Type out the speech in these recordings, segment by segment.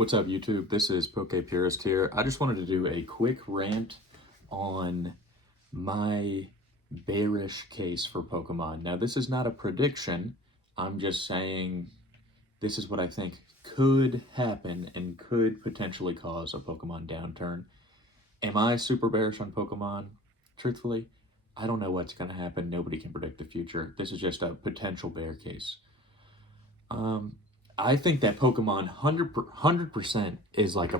What's up, YouTube? This is Poke Purist here. I just wanted to do a quick rant on my bearish case for Pokemon. Now, this is not a prediction. I'm just saying this is what I think could happen and could potentially cause a Pokemon downturn. Am I super bearish on Pokemon? Truthfully, I don't know what's going to happen. Nobody can predict the future. This is just a potential bear case. I think that Pokemon 100% is like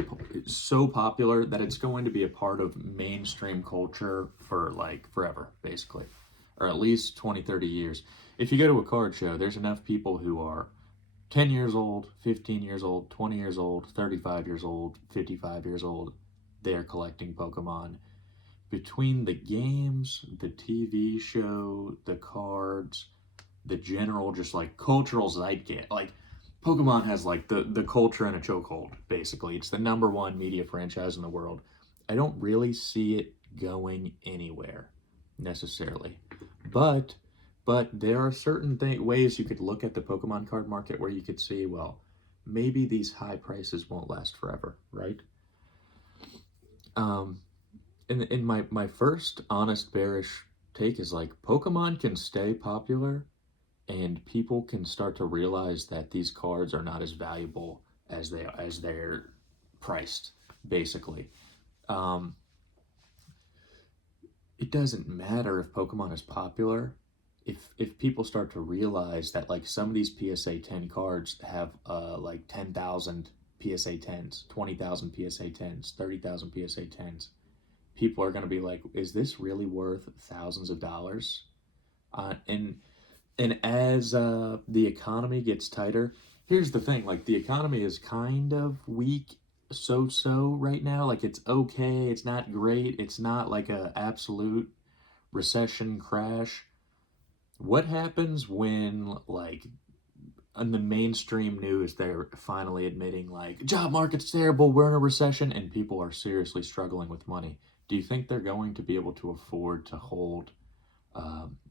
so popular that it's going to be a part of mainstream culture for like forever, basically, or at least 20, 30 years. If you go to a card show, there's enough people who are 10 years old, 15 years old, 20 years old, 35 years old, 55 years old. They're collecting Pokemon. Between the games, the TV show, the cards, the general just like cultural zeitgeist, like Pokemon has like the culture in a chokehold, basically. It's the #1 media franchise in the world. I don't really see it going anywhere necessarily. But there are certain ways you could look at the Pokemon card market where you could see, well, maybe these high prices won't last forever, right? In my first honest bearish take is like Pokemon can stay popular and people can start to realize that these cards are not as valuable as they're priced, basically. It doesn't matter if Pokemon is popular if people start to realize that like some of these PSA 10 cards have like 10,000 PSA 10s, 20,000 PSA 10s, 30,000 PSA 10s. People are going to be like, is this really worth thousands of dollars? And as the economy gets tighter, here's the thing, like the economy is kind of weak, so right now. Like it's okay, it's not great, it's not like a absolute recession crash. What happens when like in the mainstream news they're finally admitting like job market's terrible, we're in a recession, and people are seriously struggling with money? Do you think they're going to be able to afford to hold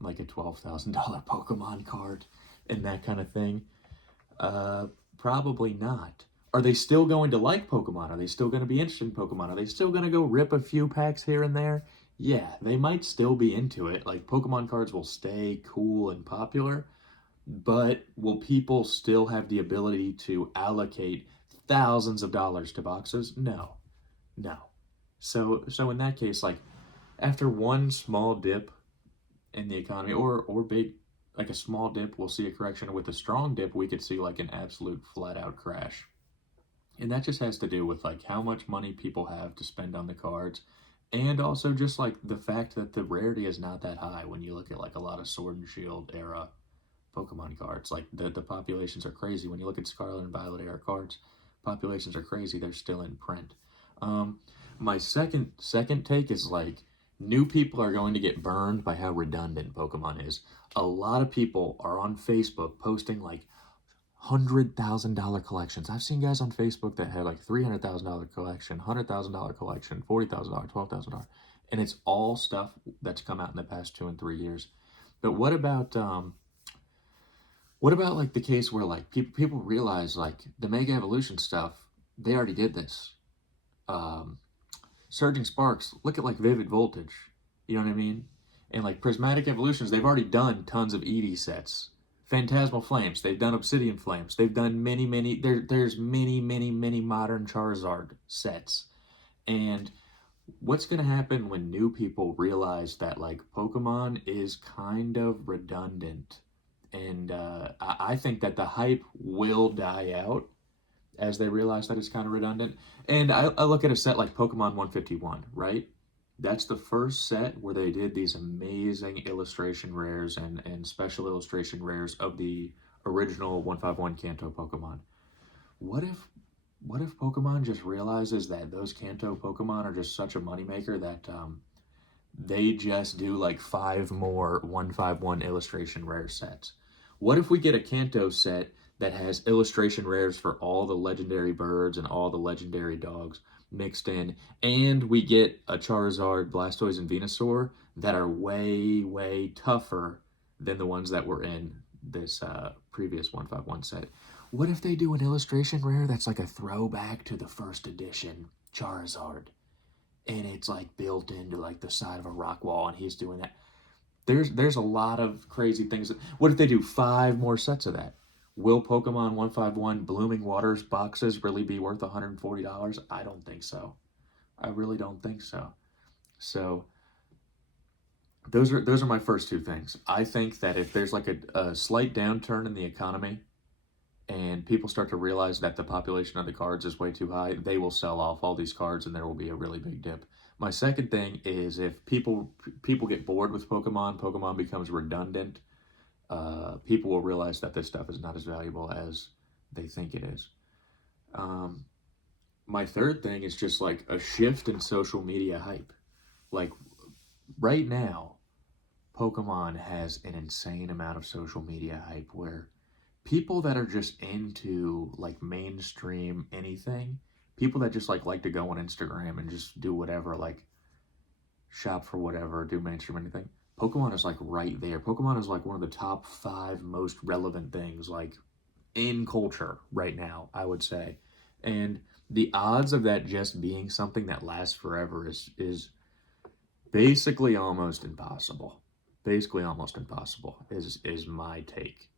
like a $12,000 Pokemon card and that kind of thing? Probably not. Are they still going to like Pokemon? Are they still going to be interested in Pokemon? Are they still going to go rip a few packs here and there? Yeah, they might still be into it. Like Pokemon cards will stay cool and popular, but will people still have the ability to allocate thousands of dollars to boxes? No. So in that case, like after one small dip in the economy, or big, like a small dip, we'll see a correction. With a strong dip, we could see like an absolute flat out crash. And that just has to do with like how much money people have to spend on the cards, and also just like the fact that the rarity is not that high when you look at like a lot of Sword and Shield era Pokemon cards. Like the populations are crazy. When you look at Scarlet and Violet era cards, populations are crazy. They're still in print. My second take is like new people are going to get burned by how redundant Pokemon is. A lot of people are on Facebook posting like $100,000 collections. I've seen guys on Facebook that had like $300,000 collection, $100,000 collection, $40,000, $12,000, and it's all stuff that's come out in the past 2 and 3 years. But what about like the case where like people realize like the Mega Evolution stuff, they already did this. Surging Sparks, look at like Vivid Voltage, you know what I mean? And like Prismatic Evolutions, they've already done tons of Eevee sets. Phantasmal Flames, they've done Obsidian Flames, they've done there's many modern Charizard sets. And what's going to happen when new people realize that like Pokemon is kind of redundant? And I think that the hype will die out as they realize that it's kind of redundant. And I look at a set like Pokemon 151, right? That's the first set where they did these amazing illustration rares and special illustration rares of the original 151 Kanto Pokemon. What if Pokemon just realizes that those Kanto Pokemon are just such a moneymaker that they just do like 5 more 151 illustration rare sets? What if we get a Kanto set that has illustration rares for all the legendary birds and all the legendary dogs mixed in, and we get a Charizard, Blastoise, and Venusaur that are way tougher than the ones that were in this previous 151 set? What if they do an illustration rare that's like a throwback to the first edition Charizard? And it's like built into like the side of a rock wall and he's doing that. There's a lot of crazy things. What if they do 5 more sets of that? Will Pokemon 151 Blooming Waters boxes really be worth $140? I don't think so. I really don't think so. So those are my first two things. I think that if there's like a slight downturn in the economy and people start to realize that the population of the cards is way too high, they will sell off all these cards and there will be a really big dip. My second thing is if people get bored with Pokemon becomes redundant, people will realize that this stuff is not as valuable as they think it is. My third thing is just like a shift in social media hype. Like right now, Pokemon has an insane amount of social media hype where people that are just into like mainstream anything, people that just like to go on Instagram and just do whatever, like shop for whatever, do mainstream anything. Pokemon is like right there. Pokemon is like one of the top 5 most relevant things like in culture right now, I would say. And the odds of that just being something that lasts forever is basically almost impossible. Basically almost impossible is my take.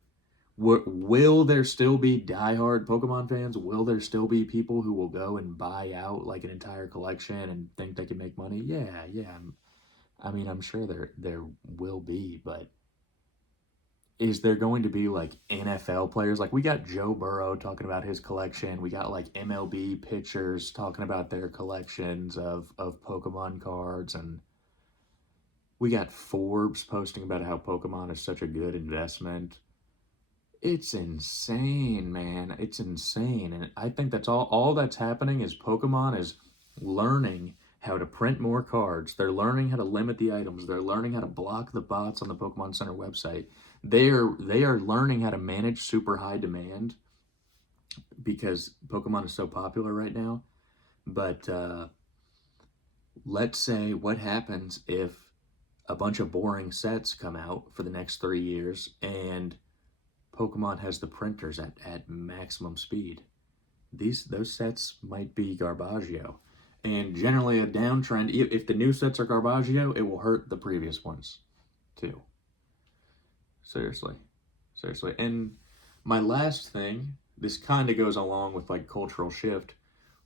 Will there still be diehard Pokemon fans? Will there still be people who will go and buy out like an entire collection and think they can make money? Yeah. I mean, I'm sure there will be, but is there going to be like NFL players? Like we got Joe Burrow talking about his collection. We got like MLB pitchers talking about their collections of Pokemon cards, and we got Forbes posting about how Pokemon is such a good investment. It's insane, man. It's insane. And I think that's all that's happening is Pokemon is learning how to print more cards. They're learning how to limit the items. They're learning how to block the bots on the Pokemon Center website. They are learning how to manage super high demand because Pokemon is so popular right now. But let's say what happens if a bunch of boring sets come out for the next 3 years and Pokemon has the printers at maximum speed. Those sets might be Garbaggio. And generally a downtrend, if the new sets are Garbaggio, it will hurt the previous ones too. Seriously. And my last thing, this kind of goes along with like cultural shift.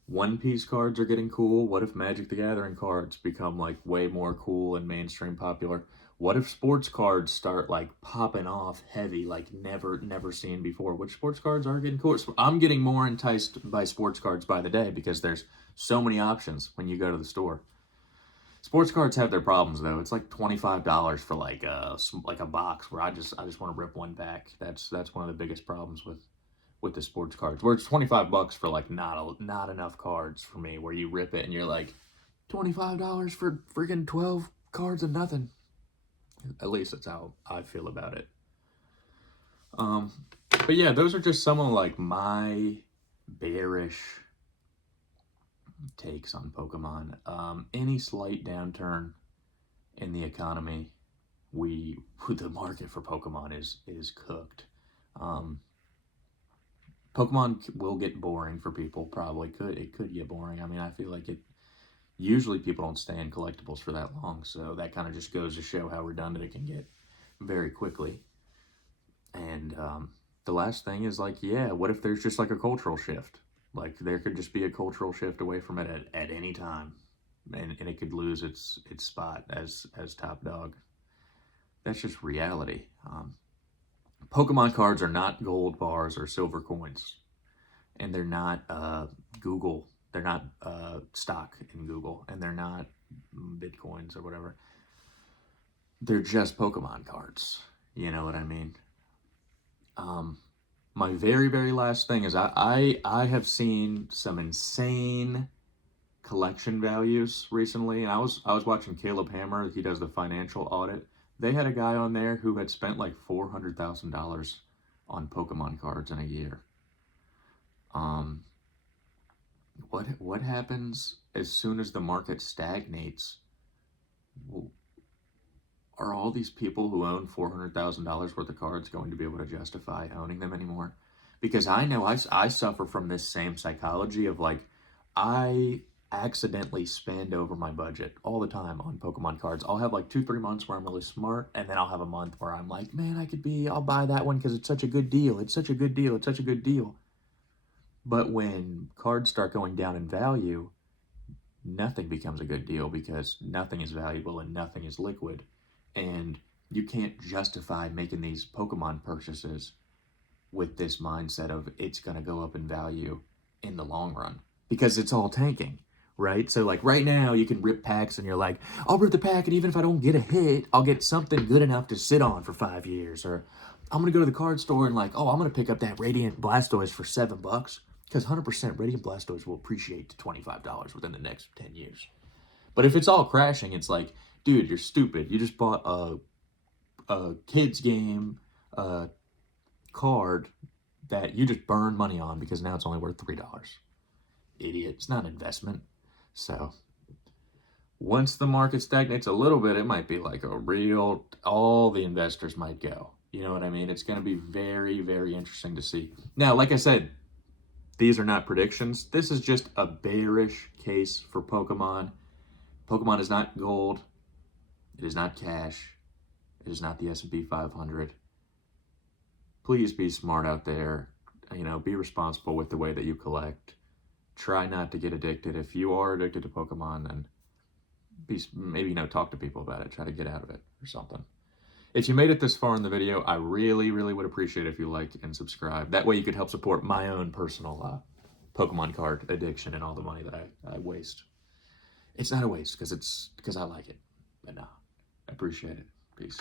One Piece cards are getting cool. What if Magic the Gathering cards become like way more cool and mainstream popular? What if sports cards start like popping off heavy like never seen before? Which sports cards are getting cool? I'm getting more enticed by sports cards by the day because there's so many options when you go to the store. Sports cards have their problems though. It's like $25 for like a box where I just want to rip one pack. That's one of the biggest problems with the sports cards. Where it's $25 for like not enough cards for me. Where you rip it and you're like $25 for freaking 12 cards and nothing. At least that's how I feel about it. But yeah, those are just some of like my bearish takes on Pokemon. Any slight downturn in the economy, the market for Pokemon is cooked. Pokemon will get boring for people. Probably could get boring. I mean, I feel like it. Usually, people don't stay in collectibles for that long, so that kind of just goes to show how redundant it can get very quickly. And the last thing is like, yeah, what if there's just like a cultural shift? Like there could just be a cultural shift away from it at any time, and it could lose its spot as top dog. That's just reality. Pokemon cards are not gold bars or silver coins, and they're not Google. They're not stock in Google, and they're not Bitcoins or whatever. They're just Pokemon cards. You know what I mean? My very, very last thing is I have seen some insane collection values recently, and I was watching Caleb Hammer. He does the financial audit. They had a guy on there who had spent like $400,000 on Pokemon cards in a year. What happens as soon as the market stagnates? Well, are all these people who own $400,000 worth of cards going to be able to justify owning them anymore? because I know I suffer from this same psychology of like, I accidentally spend over my budget all the time on Pokemon cards. I'll have like 2, 3 months where I'm really smart, and then I'll have a month where I'm like, man, I'll buy that one because it's such a good deal. It's such a good deal. It's such a good deal. But when cards start going down in value, nothing becomes a good deal because nothing is valuable and nothing is liquid. And you can't justify making these Pokemon purchases with this mindset of it's going to go up in value in the long run because it's all tanking, right? So like right now you can rip packs and you're like, I'll rip the pack and even if I don't get a hit, I'll get something good enough to sit on for 5 years. Or I'm going to go to the card store and like, oh, I'm going to pick up that Radiant Blastoise for $7 because 100% Radiant Blastoise will appreciate to $25 within the next 10 years. But if it's all crashing, it's like, dude, you're stupid. You just bought a kid's game, card that you just burned money on because now it's only worth $3. Idiot. It's not an investment. So once the market stagnates a little bit, it might be like a real, all the investors might go. You know what I mean? It's going to be very, very interesting to see. Now, like I said, these are not predictions. This is just a bearish case for Pokemon. Pokemon is not gold. It is not cash. It is not the S&P 500. Please be smart out there. You know, be responsible with the way that you collect. Try not to get addicted. If you are addicted to Pokemon, then maybe, talk to people about it. Try to get out of it or something. If you made it this far in the video, I really, really would appreciate it if you like and subscribe. That way you could help support my own personal Pokemon card addiction and all the money that I waste. It's not a waste because I like it. But no, I appreciate it. Peace.